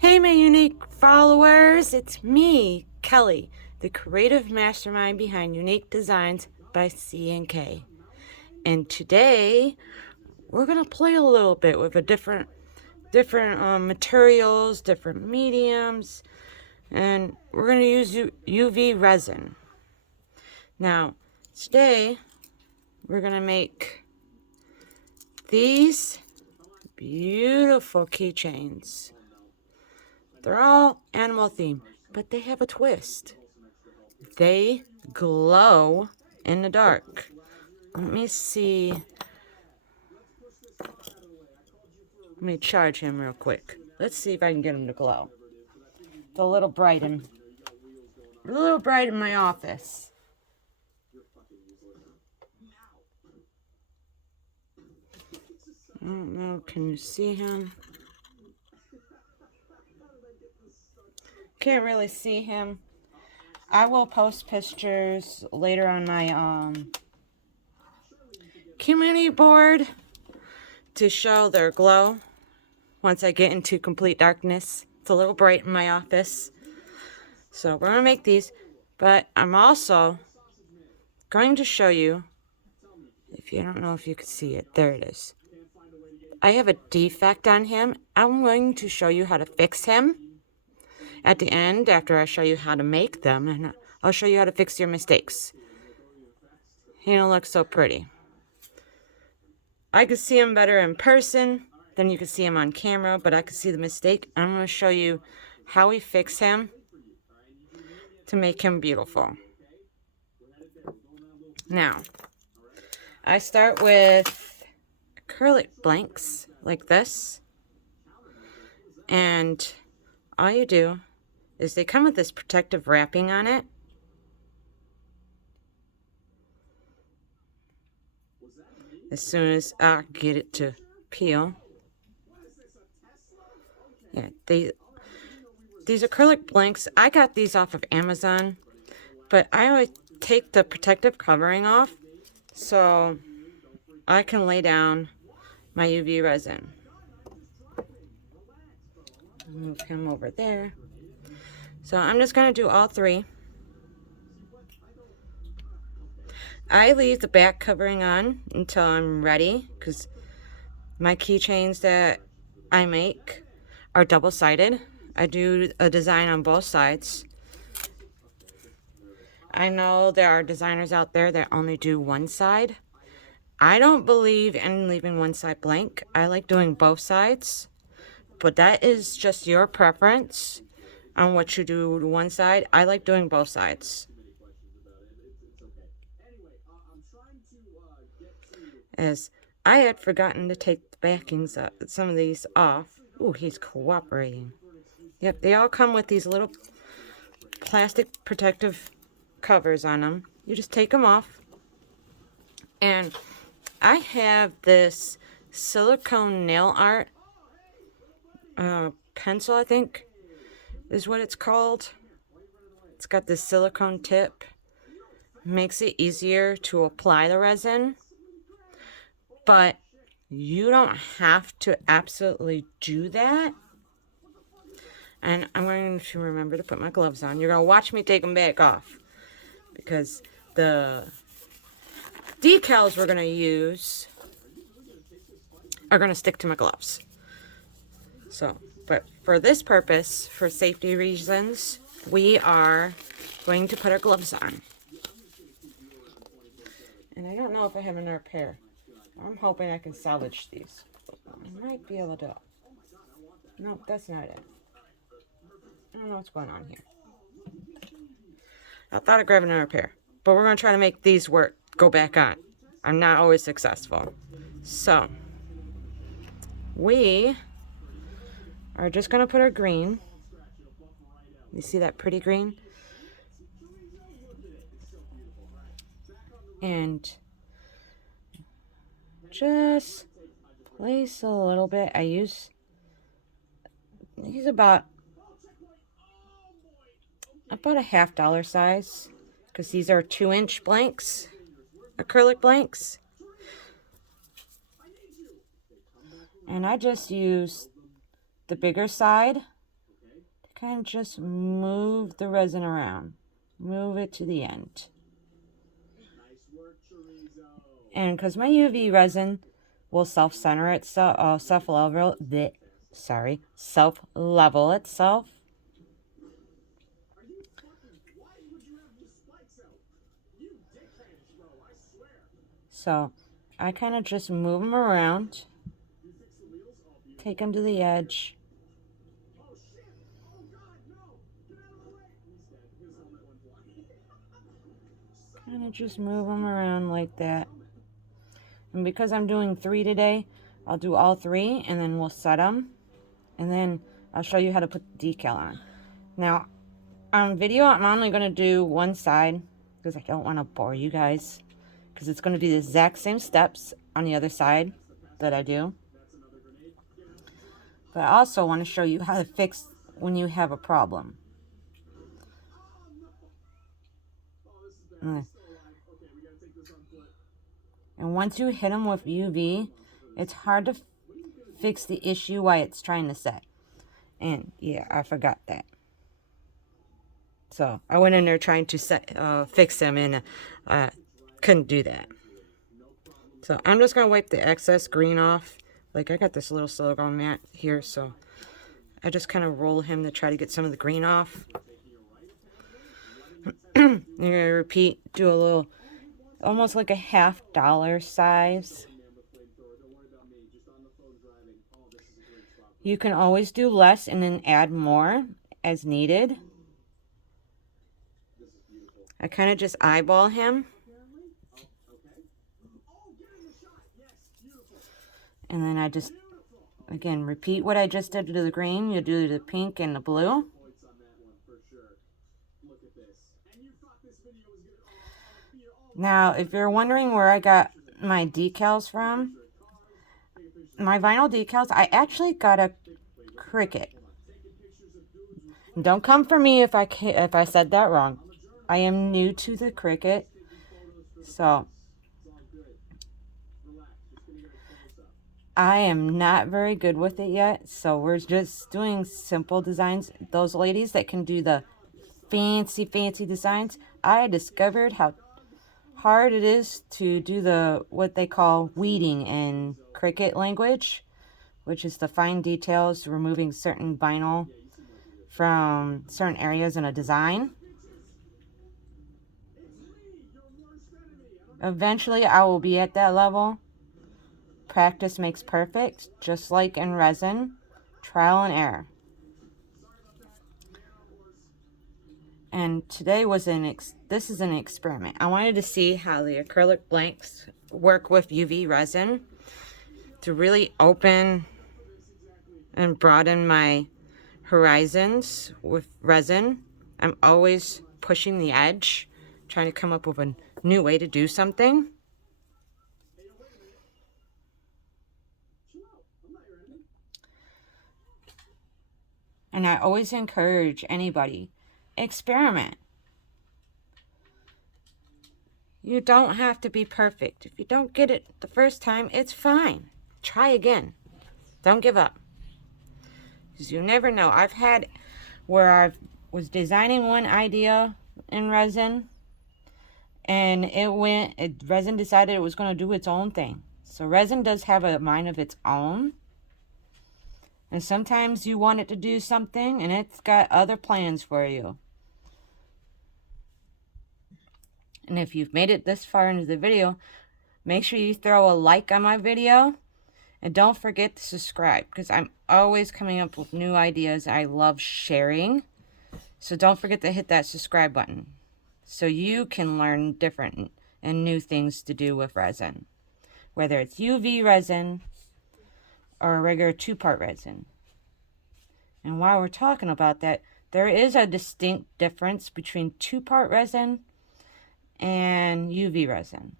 Hey, my unique followers, it's me, Kelly, the creative mastermind behind Unique Designs by C&K. And today, we're gonna play a little bit with a different materials, different mediums, and we're gonna use UV resin. Now, today, we're gonna make these beautiful keychains. They're all animal themed, but they have a twist. They glow in the dark. Let me see. Let me charge him real quick. Let's see if I can get him to glow. It's a little bright in my office. I don't know, can you see him? Can't really see him. I will post pictures later on my community board to show their glow once I get into complete darkness. It's a little bright in my office. So we're gonna make these, but I'm also going to show you, if you don't know if you can see it, there it is. I have a defect on him. I'm going to show you how to fix him at the end after I show you how to make them, and I'll show you how to fix your mistakes. He don't look so pretty. I could see him better in person than you could see him on camera, but I could see the mistake. I'm going to show you how we fix him to make him beautiful. Now, I start with acrylic blanks like this, and all you do is they come with this protective wrapping on it. As soon as I get it to peel. Yeah, these acrylic blanks, I got these off of Amazon, but I always take the protective covering off so I can lay down my UV resin. Move him over there. So I'm just going to do all three. I leave the back covering on until I'm ready, because my keychains that I make are double-sided. I do a design on both sides. I know there are designers out there that only do one side. I don't believe in leaving one side blank. I like doing both sides, but that is just your preference on what you do to one side. I like doing both sides. As I had forgotten to take the backings up, some of these off. Ooh, he's cooperating. Yep, they all come with these little plastic protective covers on them. You just take them off. And I have this silicone nail art pencil, I think is what it's called. It's got this silicone tip. Makes it easier to apply the resin. But you don't have to absolutely do that. And I'm going to remember to put my gloves on. You're going to watch me take them back off, because the decals we're going to use are going to stick to my gloves. So, but for this purpose, for safety reasons, we are going to put our gloves on. And I don't know if I have another pair. I'm hoping I can salvage these. I might be able to. No, that's not it. I don't know what's going on here. I thought I'd grab another pair, but we're going to try to make these work, go back on. I'm not always successful. So, we are just going to put our green. You see that pretty green? And just place a little bit. I use about a $50 size, because these are 2-inch blanks, acrylic blanks. And I just use the bigger side kind of just move the resin around. Move it to the end. And because my UV resin will self-center itself, self-level itself. So I kind of just move them around, take them to the edge. Kind of just move them around like that. And because I'm doing 3 today, I'll do all 3 and then we'll set them. And then I'll show you how to put the decal on. Now, on video, I'm only going to do one side because I don't want to bore you guys. Because it's going to be the exact same steps on the other side that I do. But I also want to show you how to fix when you have a problem. And once you hit them with UV, it's hard to fix the issue why it's trying to set. And yeah, I forgot that. So I went in there trying to fix them and couldn't do that. So I'm just going to wipe the excess green off. Like I got this little silicone mat here, so I just kind of roll him to try to get some of the green off. You're going to repeat, do a little, almost like a $50 size. You can always do less and then add more as needed. I kind of just eyeball him. And then I just, again, repeat what I just did to the green. You do the pink and the blue. Now, if you're wondering where I got my decals from, my vinyl decals, I actually got a Cricut. Don't come for me if I said that wrong. I am new to the Cricut, so I am not very good with it yet. So we're just doing simple designs. Those ladies that can do the fancy designs, I discovered how hard it is to do the what they call weeding in Cricut language, which is the fine details, removing certain vinyl from certain areas in a design. Eventually I will be at that level. Practice makes perfect, just like in resin, trial and error. And today was this is an experiment. I wanted to see how the acrylic blanks work with UV resin to really open and broaden my horizons with resin. I'm always pushing the edge, trying to come up with a new way to do something. And I always encourage anybody, experiment. You don't have to be perfect. If you don't get it the first time, it's fine. Try again. Don't give up. Because you never know. I've had where I was designing one idea in resin, and resin decided it was going to do its own thing. So resin does have a mind of its own. And sometimes you want it to do something, and it's got other plans for you. And if you've made it this far into the video, make sure you throw a like on my video. And don't forget to subscribe, because I'm always coming up with new ideas. I love sharing. So don't forget to hit that subscribe button so you can learn different and new things to do with resin. Whether it's UV resin or a regular 2-part resin. And while we're talking about that, there is a distinct difference between 2-part resin and UV resin.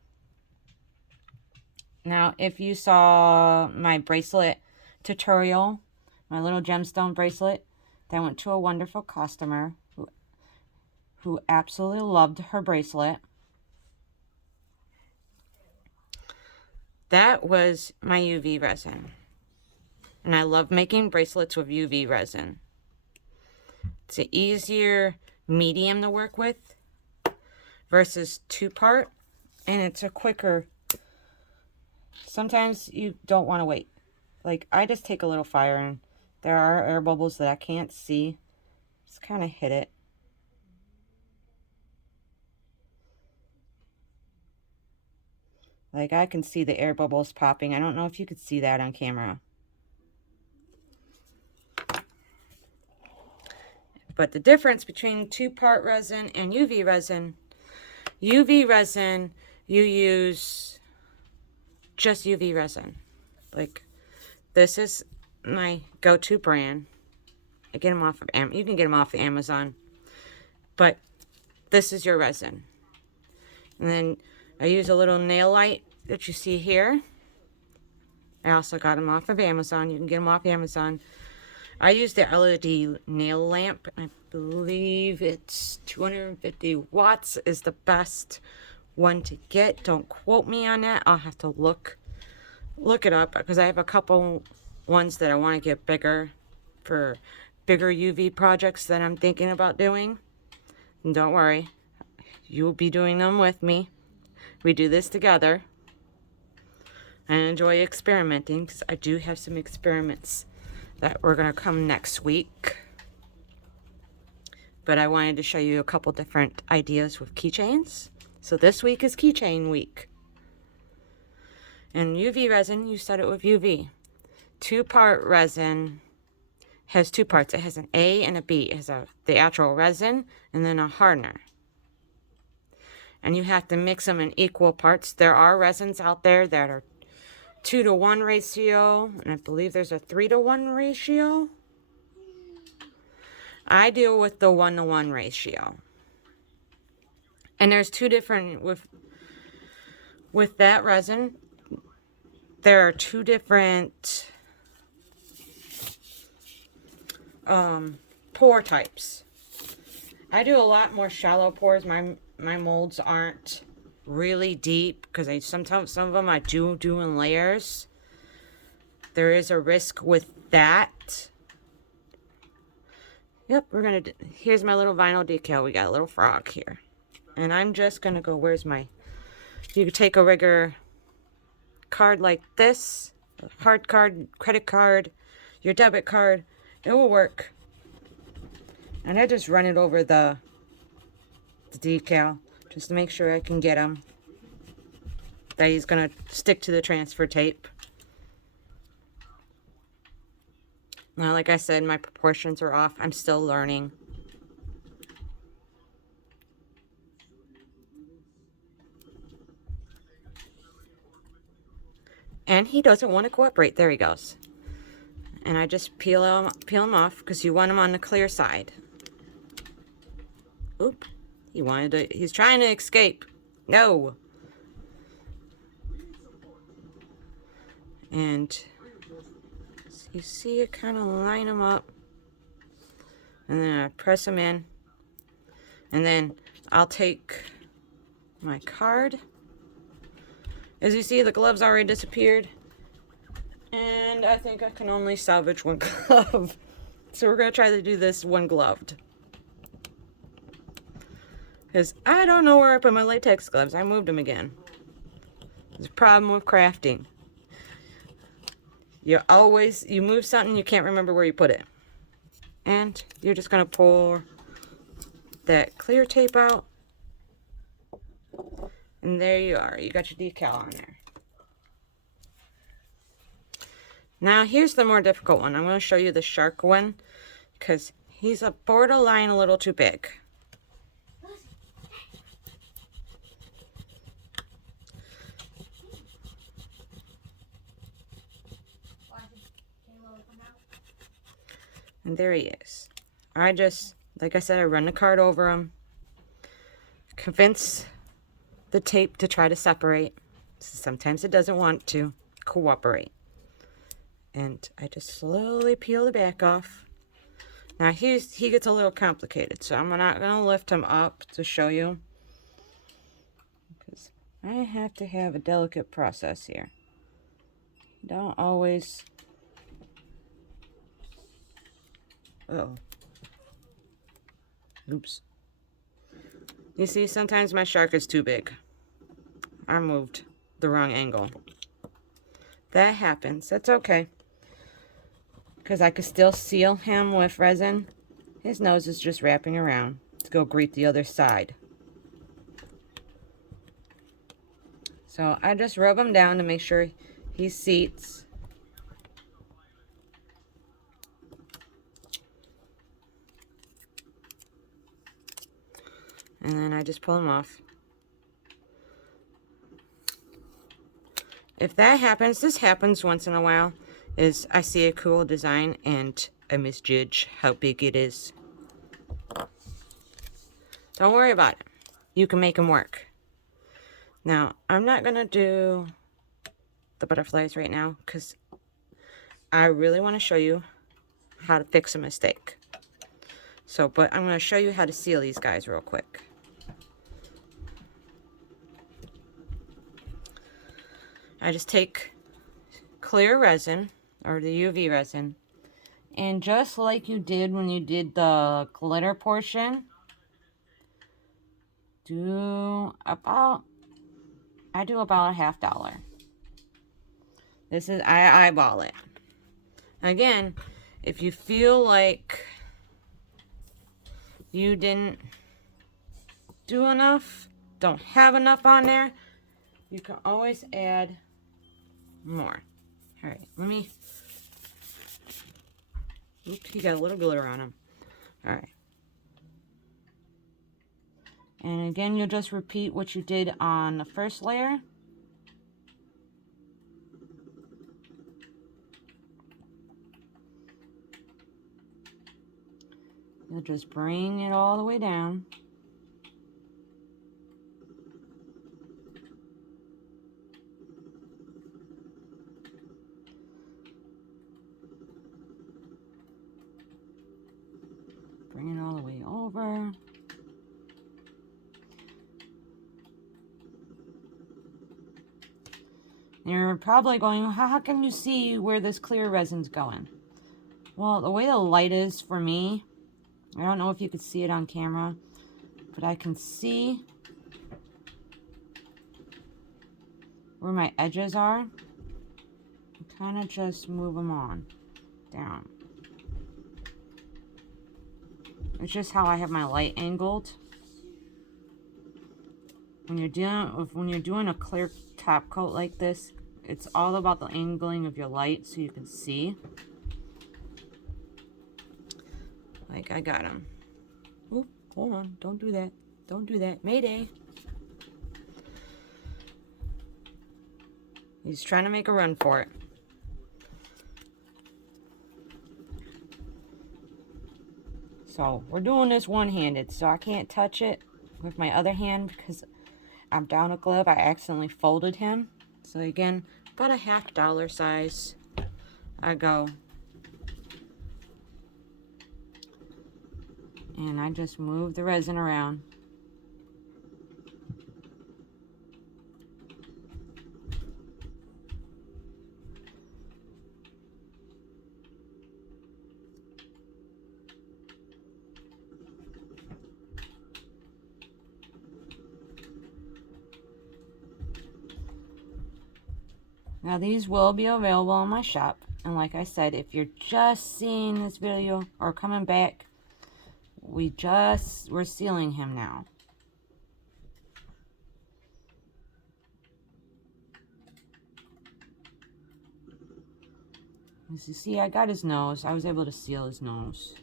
Now, if you saw my bracelet tutorial, my little gemstone bracelet, that went to a wonderful customer who absolutely loved her bracelet. That was my UV resin. And I love making bracelets with UV resin. It's an easier medium to work with versus 2-part, and it's a quicker. Sometimes you don't want to wait. Like, I just take a little fire, and there are air bubbles that I can't see. Just kind of hit it. Like, I can see the air bubbles popping. I don't know if you could see that on camera. But the difference between 2-part resin and UV resin, you use just UV resin. Like, this is my go-to brand. I get them off of you can get them off of Amazon. But this is your resin. And then I use a little nail light that you see here. I also got them off of Amazon. You can get them off Amazon. I use the LED nail lamp. I believe it's 250 watts is the best one to get. Don't quote me on that. I'll have to look it up, because I have a couple ones that I want to get bigger for bigger UV projects that I'm thinking about doing. And don't worry, you'll be doing them with me. We do this together. I enjoy experimenting, because I do have some experiments that we're going to come next week. But I wanted to show you a couple different ideas with keychains. So this week is keychain week. And UV resin, you set it with UV. 2-part resin has 2 parts. It has an A and a B. It has the actual resin and then a hardener. And you have to mix them in equal parts. There are resins out there that are 2-to-1 ratio, and I believe there's a 3-to-1 ratio. I deal with the 1-to-1 ratio. And there's 2 different, with that resin, there are 2 different pour types. I do a lot more shallow pours. My molds aren't really deep, because sometimes some of them I do in layers. There is a risk with that. Yep, here's my little vinyl decal. We got a little frog here. And I'm just gonna go, you could take a regular card like this, a hard card, credit card, your debit card, it will work. And I just run it over the decal, just to make sure I can get him. That he's going to stick to the transfer tape. Now, like I said, my proportions are off. I'm still learning. And he doesn't want to cooperate. There he goes. And I just peel him off, because you want him on the clear side. Oop. He's trying to escape. No. And you see it kind of line them up. And then I press them in. And then I'll take my card. As you see, the gloves already disappeared. And I think I can only salvage 1 glove. So we're going to try to do this 1 gloved. Because I don't know where I put my latex gloves. I moved them again. There's a problem with crafting. You move something, you can't remember where you put it. And you're just going to pull that clear tape out. And there you are. You got your decal on there. Now here's the more difficult one. I'm going to show you the shark one, because he's a borderline a little too big. And there he is. I just, like I said, I run the card over him. Convince the tape to try to separate. Sometimes it doesn't want to cooperate. And I just slowly peel the back off. Now he gets a little complicated, so I'm not going to lift him up to show you, because I have to have a delicate process here. Don't always... Uh-oh. Oops. You see, sometimes my shark is too big. I moved the wrong angle. That happens. That's okay. Because I could still seal him with resin. His nose is just wrapping around to go greet the other side. So I just rub him down to make sure he seats. And then I just pull him off. If that happens, this happens once in a while, is I see a cool design and I misjudge how big it is. Don't worry about it. You can make them work. Now, I'm not going to do the butterflies right now because I really want to show you how to fix a mistake. So, but I'm going to show you how to seal these guys real quick. I just take clear resin, or the UV resin, and just like you did when you did the glitter portion, I do about $50. This is, I eyeball it. Again, if you feel like you didn't do enough, don't have enough on there, you can always add more. All right, let me, oops, he got a little glitter on him. All right. And again, you'll just repeat what you did on the first layer. You'll just bring it all the way down. Bring it all the way over. You're probably going, how can you see where this clear resin's going? Well, the way the light is for me, I don't know if you could see it on camera, but I can see where my edges are. Kind of just move them on down. It's just how I have my light angled. When you're doing a clear top coat like this, it's all about the angling of your light so you can see. Like I got him. Oop, hold on, don't do that. Don't do that. Mayday. He's trying to make a run for it. So we're doing this one-handed, so I can't touch it with my other hand because I'm down a glove. I accidentally folded him. So again, about a $50 size. I go. And I just move the resin around. Now these will be available on my shop. And like I said, if you're just seeing this video or coming back, we're sealing him now. As you see, I got his nose. I was able to seal his nose.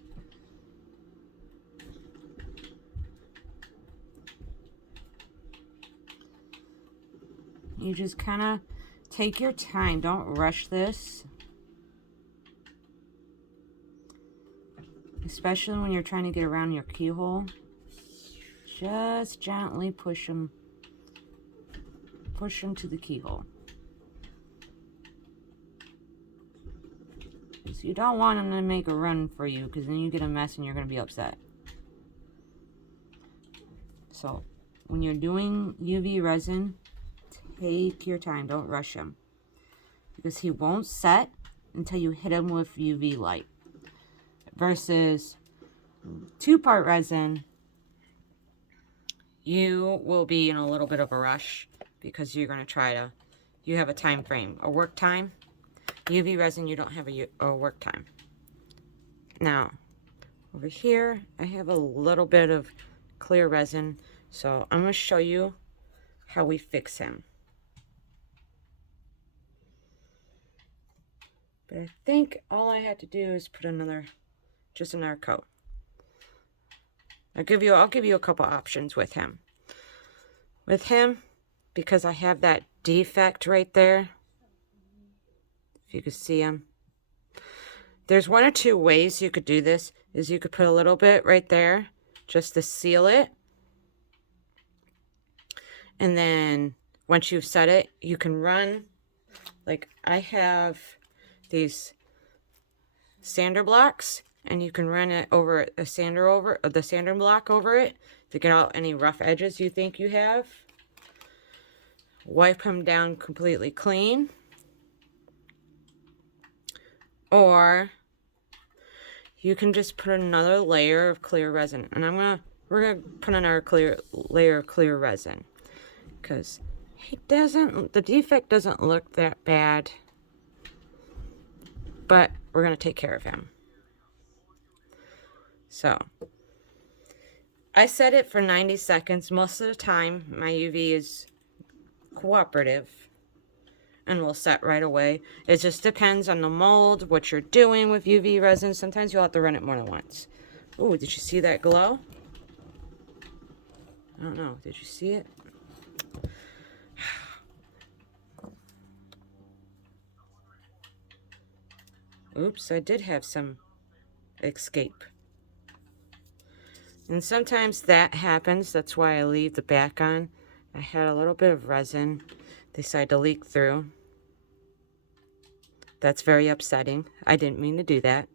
You just kind of take your time. Don't rush this. Especially when you're trying to get around your keyhole. Just gently push him to the keyhole. So you don't want him to make a run for you, because then you get a mess and you're going to be upset. So when you're doing UV resin, take your time. Don't rush him, because he won't set until you hit him with UV light. Versus 2-part resin, you will be in a little bit of a rush because you're going to you have a time frame, a work time. UV resin, you don't have a work time. Now, over here, I have a little bit of clear resin, so I'm going to show you how we fix him. But I think all I had to do is put just another coat. I'll give you a couple options with him. With him, because I have that defect right there, if you could see him. There's one or two ways you could do this. Is you could put a little bit right there just to seal it. And then once you've set it, you can run, like I have these sander blocks, and you can run it over the sander block over it to get out any rough edges you think you have. Wipe them down completely clean. Or you can just put another layer of clear resin. And we're gonna put another layer of clear resin. Because the defect doesn't look that bad. But we're gonna take care of him. So I set it for 90 seconds. Most of the time my UV is cooperative and will set right away. It just depends on the mold, what you're doing with UV resin. Sometimes you'll have to run it more than once. Oh, did you see that glow? I don't know. Did you see it? Oops, I did have some escape. And sometimes that happens. That's why I leave the back on. I had a little bit of resin decide to leak through. That's very upsetting. I didn't mean to do that.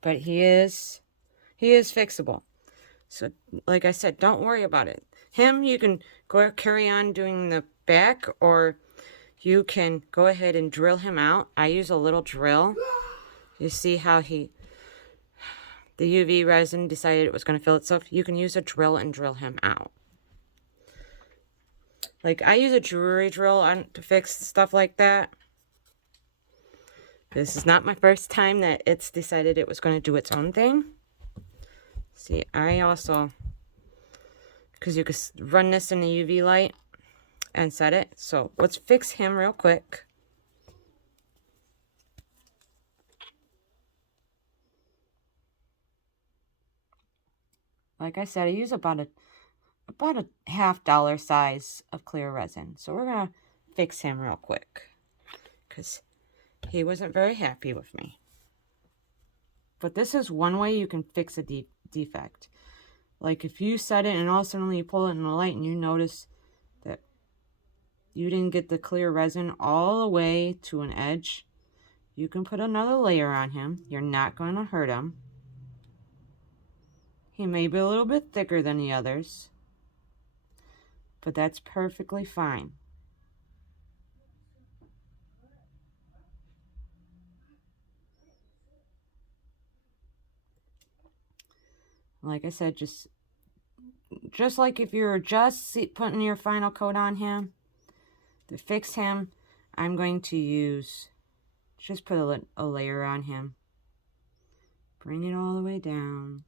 But he is fixable. So like I said, don't worry about it. Him, you can go carry on doing the back, or you can go ahead and drill him out. I use a little drill. You see how the UV resin decided it was going to fill itself. You can use a drill and drill him out. Like, I use a jewelry drill to fix stuff like that. This is not my first time that it's decided it was going to do its own thing. See, I also, because you can run this in the UV light and set it. So let's fix him real quick. Like I said, I use about a $50 size of clear resin. So we're going to fix him real quick because he wasn't very happy with me. But this is one way you can fix a defect. Like if you set it and all of a sudden you pull it in the light and you notice that you didn't get the clear resin all the way to an edge, you can put another layer on him. You're not going to hurt him. He may be a little bit thicker than the others, but that's perfectly fine. Like I said, just like if you're just putting your final coat on him, to fix him, I'm going to just put a layer on him. Bring it all the way down.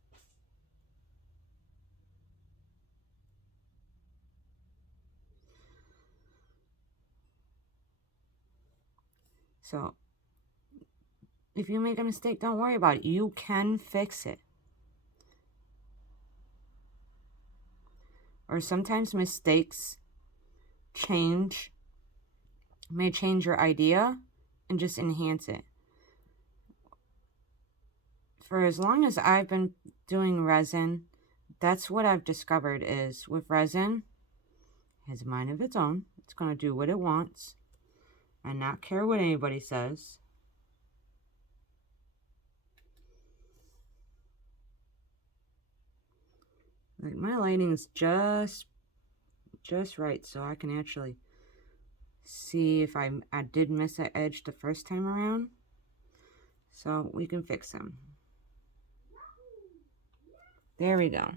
So, if you make a mistake, don't worry about it. You can fix it. Or sometimes mistakes may change your idea and just enhance it. For as long as I've been doing resin, that's what I've discovered is with resin, it has a mind of its own. It's going to do what it wants and not care what anybody says. Like my lighting's just right, so I can actually see if I did miss an edge the first time around. So we can fix them. There we go.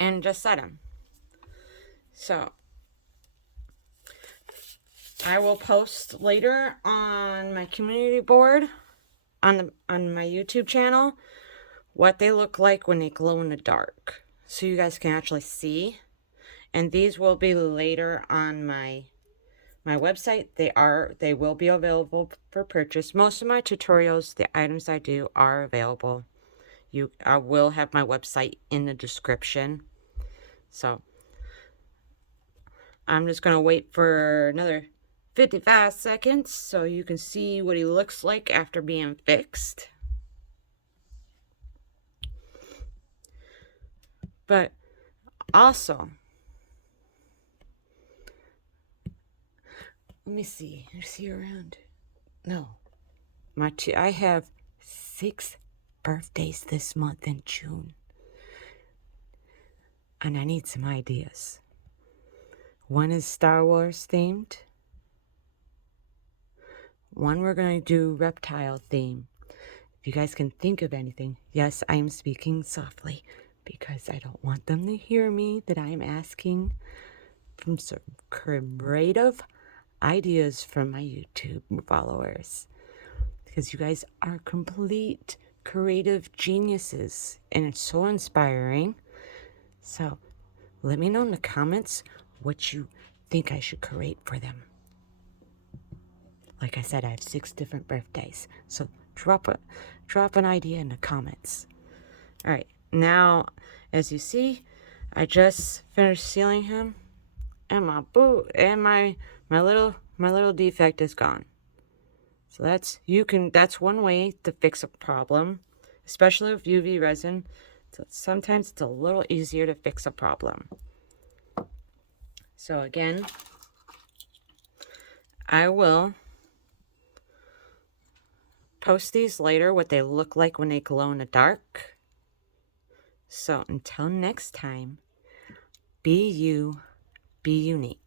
and just set them. So I will post later on my community board on my YouTube channel what they look like when they glow in the dark, so you guys can actually see. And these will be later on my website. They will be available for purchase. Most of my tutorials, the items I do, are available. I will have my website in the description. So I'm just gonna wait for another 55 seconds so you can see what he looks like after being fixed. But also, let me see. I see around. No, I have 6 birthdays this month in June, and I need some ideas. One is Star Wars themed. One we're gonna do reptile theme. If you guys can think of anything, yes, I am speaking softly because I don't want them to hear me that I am asking from some creative ideas from my YouTube followers, because you guys are complete creative geniuses and it's so inspiring. So let me know in the comments what you think I should create for them. Like I said, I have 6 different birthdays, so drop an idea in the comments. All right, now as you see, I just finished sealing him, and my little defect is gone. So that's one way to fix a problem, especially with UV resin. So sometimes it's a little easier to fix a problem. So again, I will post these later, what they look like when they glow in the dark. So until next time, be you, be unique.